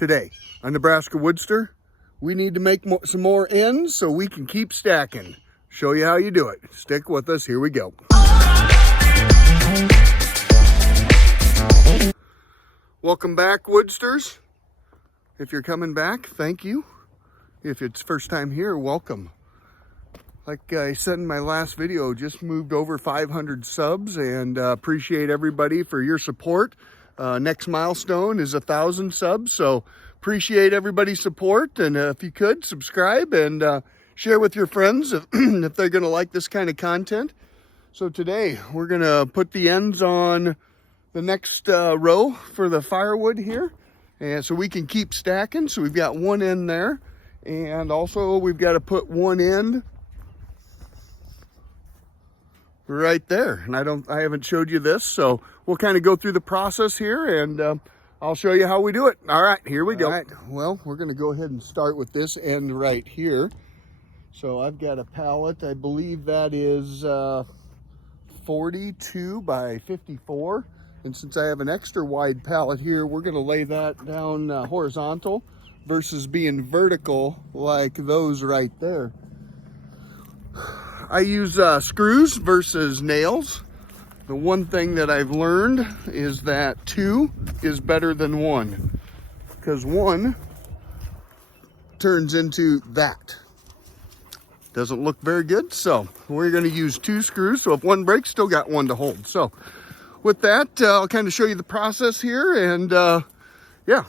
Today on Nebraska WoodSTR, we need to make some more ends so we can keep stacking. Show you how you do it. Stick with us. Here we go. Welcome back, WoodSTRs. If you're coming back, thank you. If it's first time here, welcome. Like I said in my last video, just moved over 500 subs and appreciate everybody for your support. Next milestone is 1,000 subs, so appreciate everybody's support. And if you could, subscribe and share with your friends if they're going to like this kind of content. So today we're going to put the ends on the next row for the firewood here, and so we can keep stacking. So we've got one end there, and also we've got to put one end right there. And I haven't showed you this, so we'll kind of go through the process here, and I'll show you how we do it. All right, here we go. All right, well, we're going to go ahead and start with this end right here. So I've got a pallet. I believe that is 42 by 54. And since I have an extra wide pallet here, we're going to lay that down horizontal versus being vertical like those right there. I use screws versus nails. The one thing that I've learned is that 2 is better than 1, because 1 turns into that. Doesn't look very good, so we're going to use 2 screws. So if one breaks, still got 1 to hold. So with that, I'll kind of show you the process here, and yeah.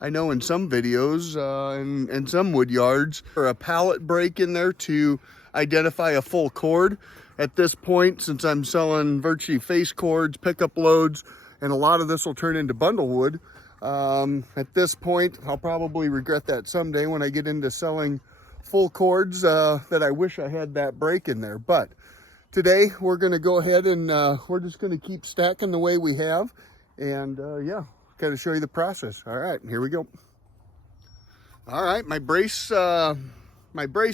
I know in some videos and some wood yards, or a pallet break in there to identify a full cord. At this point, since I'm selling virtually face cords, pickup loads, and a lot of this will turn into bundle wood, at this point, I'll probably regret that someday when I get into selling full cords that I wish I had that break in there. But today, we're going to go ahead and we're just going to keep stacking the way we have. And yeah, kind of show you the process. All right, here we go. All right, my brace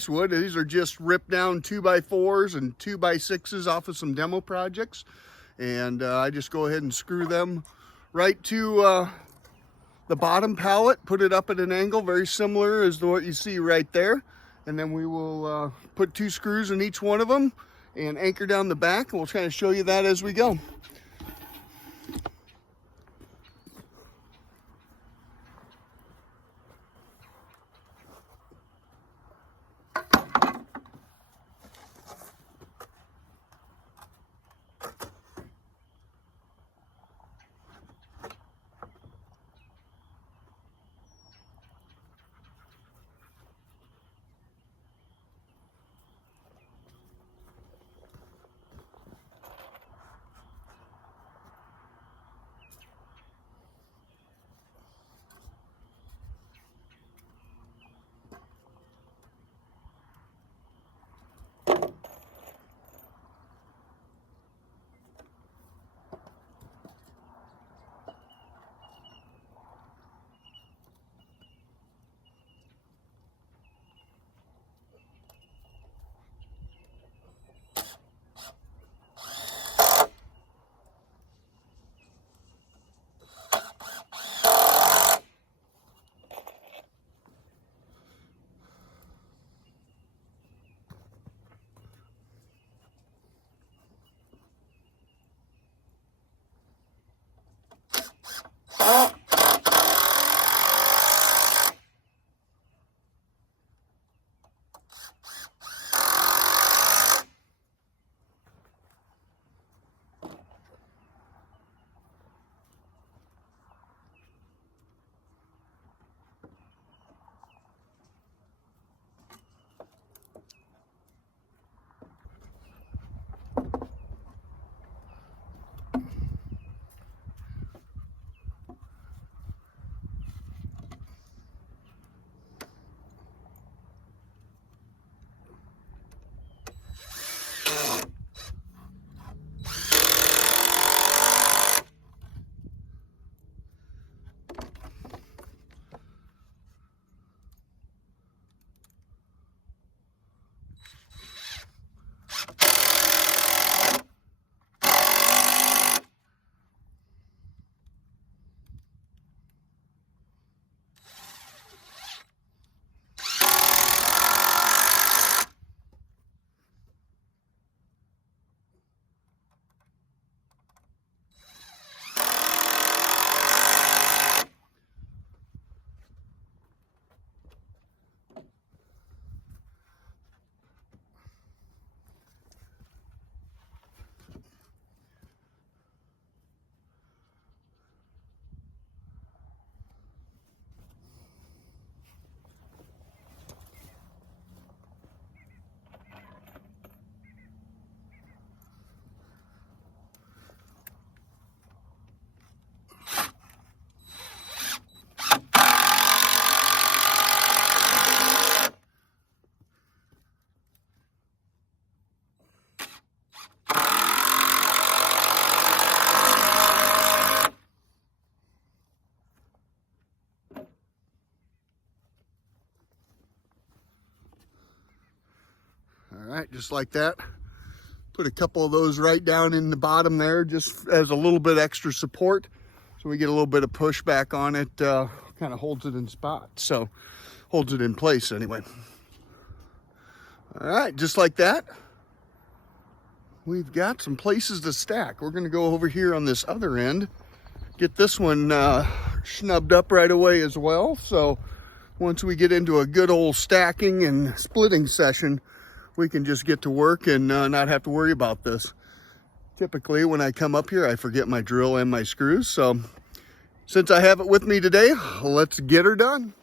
wood, these are just ripped down 2x4s and 2x6s off of some demo projects. And I just go ahead and screw them right to the bottom pallet, put it up at an angle very similar as to what you see right there. And then we will put 2 screws in each one of them and anchor down the back. We'll kind of show you that as we go. right, just like that. Put a couple of those right down in the bottom there, just as a little bit extra support. So we get a little bit of pushback on it, kind of holds it in spot. So holds it in place anyway. All right, just like that. We've got some places to stack. We're gonna go over here on this other end, get this one snubbed up right away as well. So once we get into a good old stacking and splitting session, we can just get to work and not have to worry about this. Typically when I come up here, I forget my drill and my screws. So since I have it with me today, let's get her done.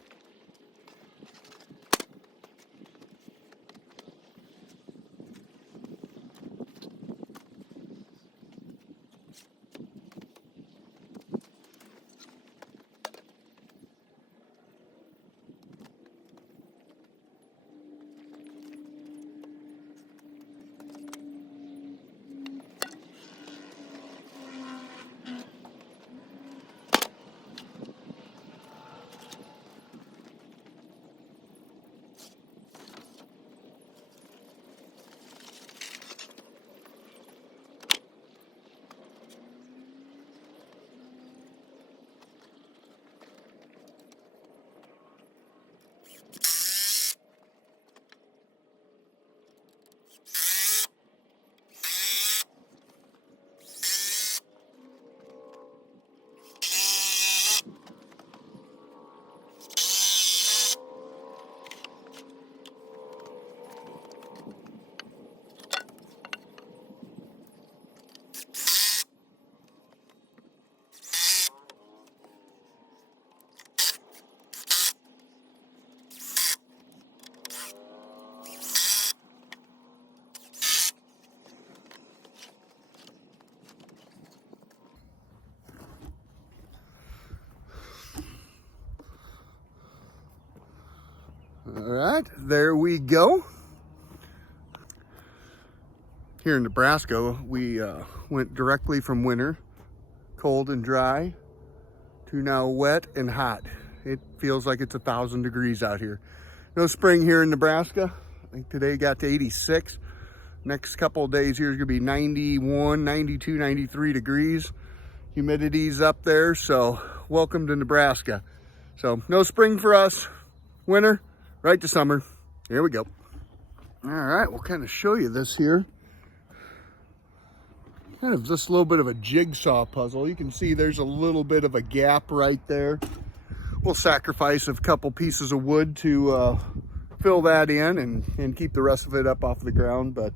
All right, there we go. Here in Nebraska, we went directly from winter, cold and dry, to now wet and hot. It feels like it's 1,000 degrees out here. No spring here in Nebraska. I think today got to 86. Next couple of days here is gonna be 91, 92, 93 degrees. Humidity's up there, so welcome to Nebraska. So no spring for us, winter, right to summer. Here we go. All right, we'll kind of show you this here. Kind of just a little bit of a jigsaw puzzle. You can see there's a little bit of a gap right there. We'll sacrifice a couple pieces of wood to fill that in and keep the rest of it up off the ground. But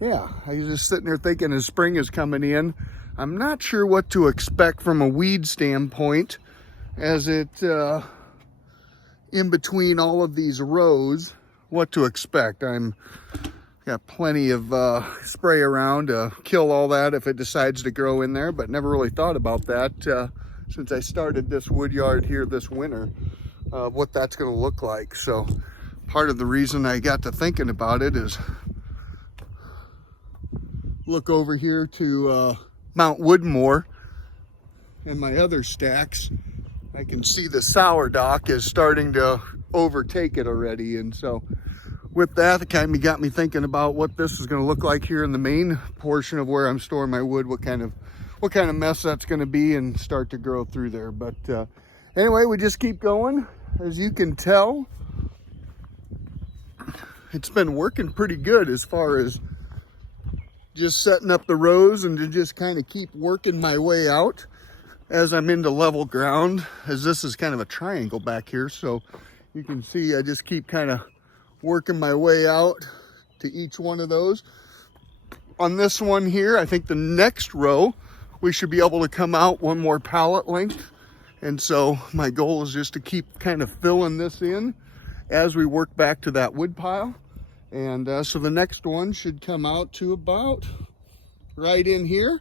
yeah, I was just sitting there thinking as spring is coming in, I'm not sure what to expect from a weed standpoint as it in between all of these rows, what to expect. I'm got plenty of spray around to kill all that if it decides to grow in there, but never really thought about that since I started this Woodyard here this winter, what that's going to look like. So part of the reason I got to thinking about it is look over here to Mount Woodmore and my other stacks. I can see the sourdock is starting to overtake it already, and so with that, it kind of got me thinking about what this is going to look like here in the main portion of where I'm storing my wood, what kind of mess that's going to be and start to grow through there. But anyway, we just keep going. As you can tell, it's been working pretty good as far as just setting up the rows and to just kind of keep working my way out as I'm into level ground, as this is kind of a triangle back here. So you can see I just keep kind of working my way out to each one of those. On this one here, I think the next row, we should be able to come out one more pallet length. And so my goal is just to keep kind of filling this in as we work back to that wood pile. And so the next one should come out to about right in here.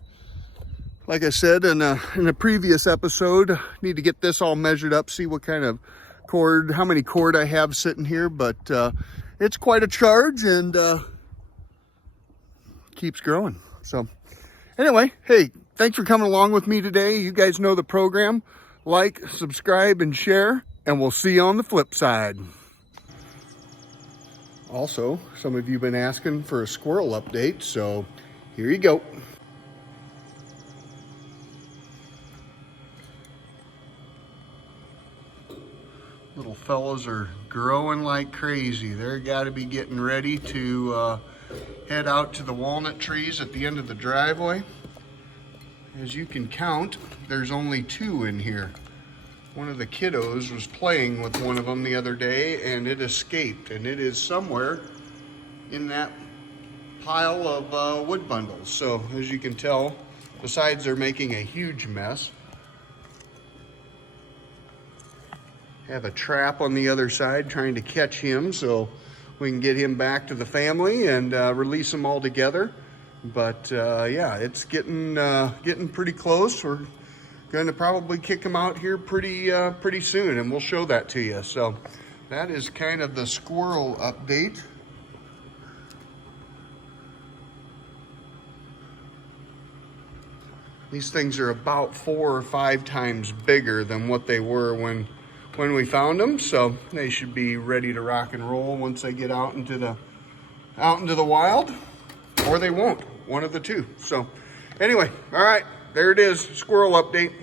Like I said in a previous episode, I need to get this all measured up, see what kind of cord, how many cord I have sitting here, but it's quite a charge and keeps growing. So anyway, hey, thanks for coming along with me today. You guys know the program. Like, subscribe, and share, and we'll see you on the flip side. Also, some of you have been asking for a squirrel update, so here you go. Little fellows are growing like crazy. They're got to be getting ready to head out to the walnut trees at the end of the driveway. As you can count, there's only 2 in here. One of the kiddos was playing with one of them the other day and it escaped, and it is somewhere in that pile of wood bundles. So as you can tell, besides they're making a huge mess, have a trap on the other side trying to catch him so we can get him back to the family and release them all together. But yeah, it's getting pretty close. We're going to probably kick him out here pretty soon, and we'll show that to you. So that is kind of the squirrel update. These things are about 4 or 5 times bigger than what they were when we found them, so they should be ready to rock and roll once they get out into the wild, or they won't, one of the two. So anyway, all right, there it is, squirrel update.